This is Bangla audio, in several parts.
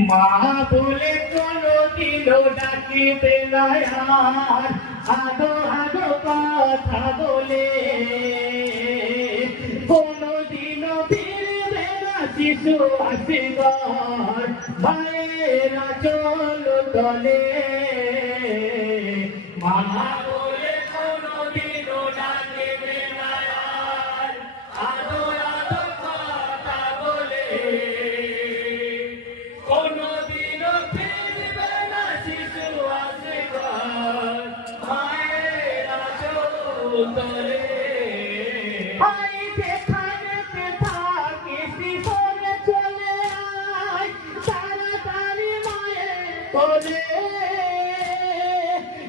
মা বলে কোনদিনও ডাকিবে না আর আদো আদো কথা বলে কোনদিনও ফিরবে না শিশু আসিবার মায়েরা চল তলে মা বলে কোনদিনও ডাকিবে না আর আদো আদো কথা বলে কোনদিনও ফিরবে না শিশু আসিবার মায়েরা চল তলে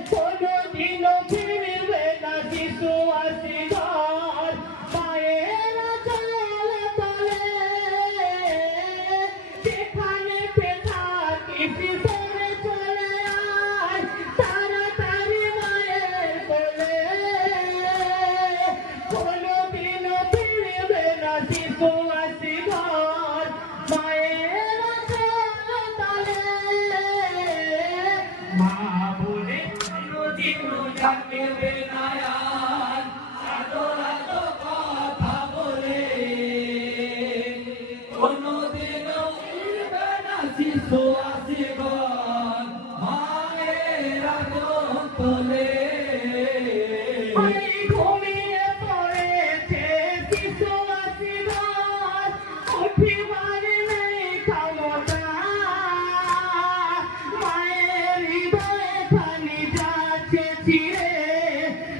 কোনদিনও ফিরবে না শিশু আসিবার মায়েরা চল তলে যেখানে থাকিস সরে চলে আয় তাড়াতাড়ি মায়ের কোলে কোনদিনও ফিরবে না শিশু আসিবার মায়েরা চল তলে মা বলে কোনদিনও ডাকিবে না আর আদো আদো কথা বলে কোনদিনও ফিরবে না শিশু আসিবার মায়েরা চল তলে ঘুমিয়ে পড়েছে শিশু আসিবার উঠিবার নেই ক্ষমতা মায়ের হৃদয়ে খালি যাচ্ছে চিরে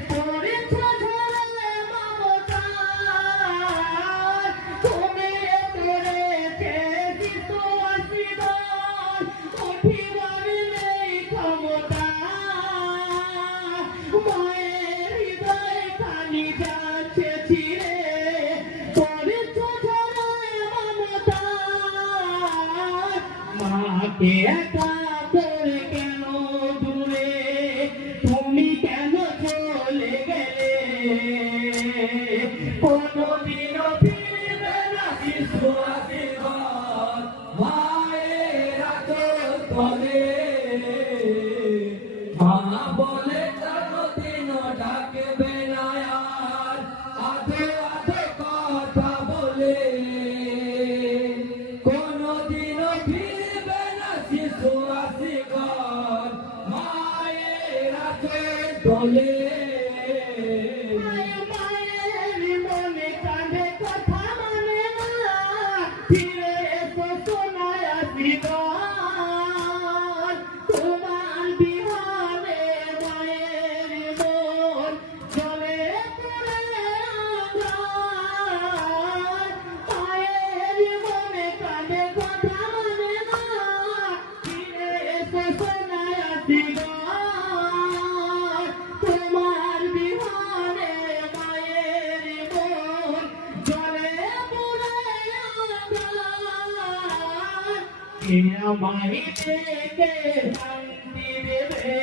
পড়েছে ঝরে মমতা ঘুমিয়ে পড়েছে শিশু আসিবার উঠিবার নেই ক্ষমতা মায়ের হৃদয়ে খালি যাচ্ছে চিরে পড়েছে ঝরে মমতা মাকে একা করে কেন দূরে তুমি কেন চলে গেলে কোনদিনও ফিরবে না শিশু আসিবার মায়েরা চল তলে মা বলে কোনদিনও ডাকবে না আর আধো আধো কথা বলে কোনদিনও ফিরবে না শিশু আসিবার মায়েরা চল তলে মায়ের মনে কাঁদে কথা মানে না ফিরে এসো সোনায় আসিবার তোমার বিহারে মায়ের মন চলে পড়ে আঁধার মায়ের মনে কাঁদে কথা মানে না ফিরে এসো সোনায় আসিবার তোমার বিহারে মায়ের মন চলে পড়ে আঁধার কে আমায় দেখে শান্তি দেবে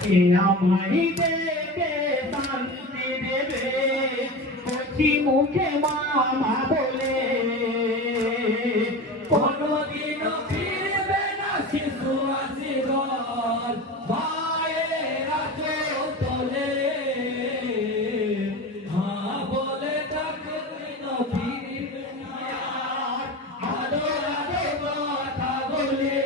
কে আমায় দেখে শান্তি দেবে কচি মুখে মামা বলে কোনদিনও ফিরবে না শিশু আসিবার মায়েরা চল তলে মা বলে কোনদিনও ফিরবে না আর আদো আদো কথা বলে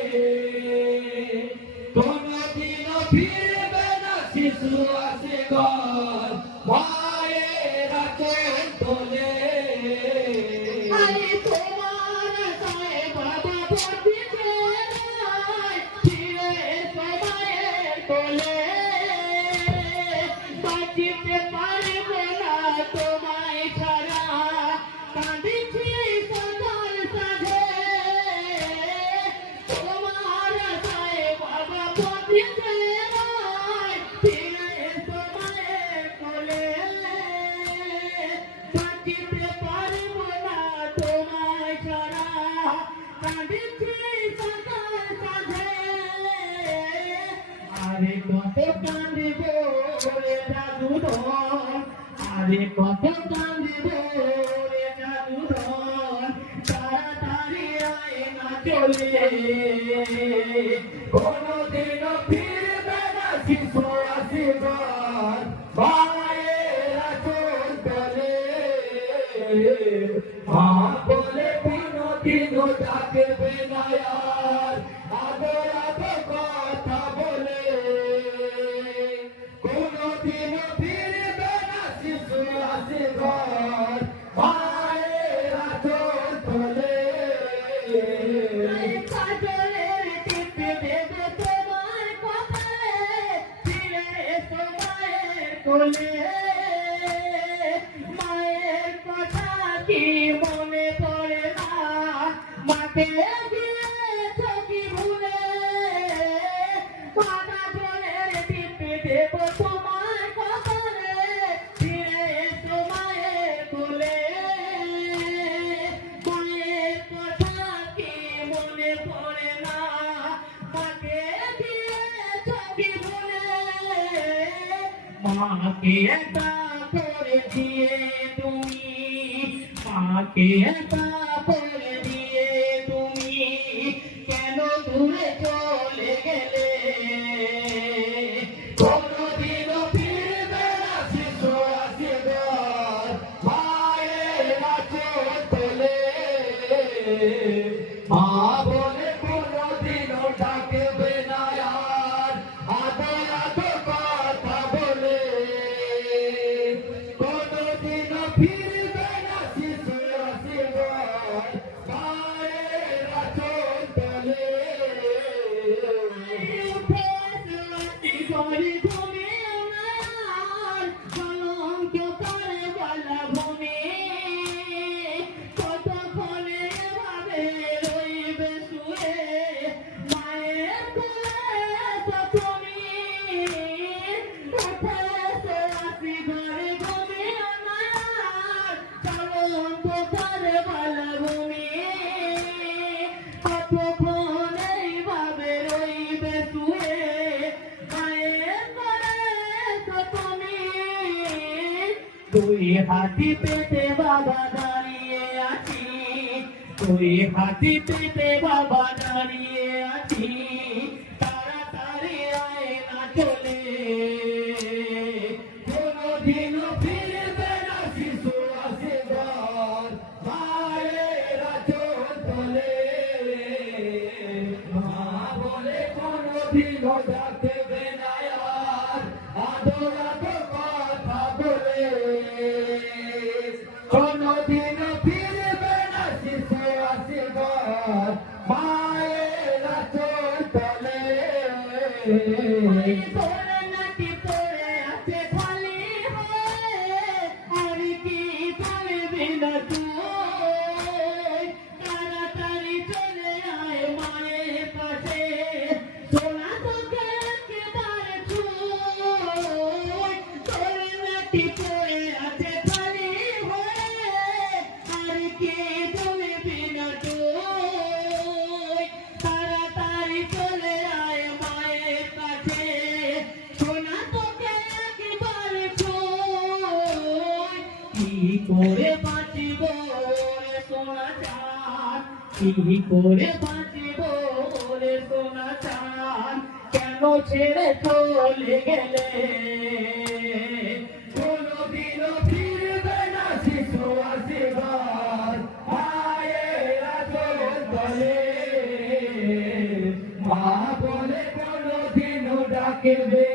কোনদিনও ফিরবে না শিশু আসিবার মায়েরা চল তলে তোমার গায়ে বাবা বসিছে ফিরে এসো মায়ের কোলে বাঁচিতে পারব না তোমায় ছাড়া কাঁদিছি সকাল সাঁঝে তোমার গায়ে বাবা বসিছে ফিরে এসো মায়ের কোলে বাঁচিতে পারব না তোমায় ছাড়া কাঁদিছি সকাল সাঁঝে আরে কত কাঁদিব রে জাদুধন আরে কত কাঁদিব রে জাদুধন তাড়াতাড়ি আয় না চলে কোনদিনও ফিরবে না শিশু আশীর্বাদ মায়ের আঁচল তলে মা বলে কোনদিনও ডাকবে না আর আদর আদর কথা বলে কোনদিনও ফিরবে না শিশু আশীর্বাদ মায়ের আঁচল তলে কাজলের টিপে দেবে তোমার কথায় ফিরে এসো মায়ের কোলে মায়ের কথা কি মনে পড়ে না মাকে গিয়েছো কি ভুলে কাজলের টিপে দেব তোমার কথায় ফিরে এসো মায়ের কোলে মায়ের কথা কি মনে পড়ে না মাকে গিয়েছো কি ভুলে মাকে একা করে দিয়ে তুমি মাকে একা করে দিয়ে তুমি কেন দূরে চলে গেলে কোনদিনও ফিরবে না শিশু আশীর্বাদ মায়ের আঁচল তলে মা বলে কোনদিনও ডাকবে না আর আদর আদর কথা বলে কোনদিনও ফিরবে না শিশু আশীর্বাদ মায়ের আঁচল তলে ঘরে ঘুমে আমার কলঙ্ক করে বলা ভূমি কতক্ষণে এভাবে রইবে শুয়ে মায়ের কোলে তুমি উঠে এসে আসি ঘরে ঘুমে আমার কলঙ্ক করে বলা ভূমি কতক্ষণ এইভাবে রইবে শুয়ে মায়ের কোলে তুমি দুই হাতি পেতে বাবা দাঁড়িয়ে আছি দুই হাতি পেতে বাবা দাঁড়িয়ে আছি তাড়াতাড়ি আয় না চলে কোনদিনও ফিরবে না শিশু আশীর্বাদ মায়ের আঁচল তলে মা বলে কোনদিনও ডাকবে না আর আদর আদর কথা বলে কোনদিনও ফিরবে না শিশু আশীর্বাদ মায়ের আঁচল তলে তোরে নাকি পড়ে আছে খালি হয়ে আর কি চলবি না তুই তাড়াতাড়ি চলে আয় মায়ের কাছে সোনা তোকে একেবারে ছুঁই তোরে নাকি পড়ে আছে খালি হয়ে আর কি চলবি না তুই তাড়াতাড়ি চলে আয় মায়ের কাছে সোনা তোকে একেবারে ছুঁই কি করে বাঁচিব রে সোনা চাঁদ কি করে বাঁচিব রে সোনা চাঁদ কেন ছেড়ে চলে গেলে কোনদিনও ফিরবে না শিশু আশীর্বাদ মায়ের আঁচল তলে মা বলে কোনদিনও ডাকবে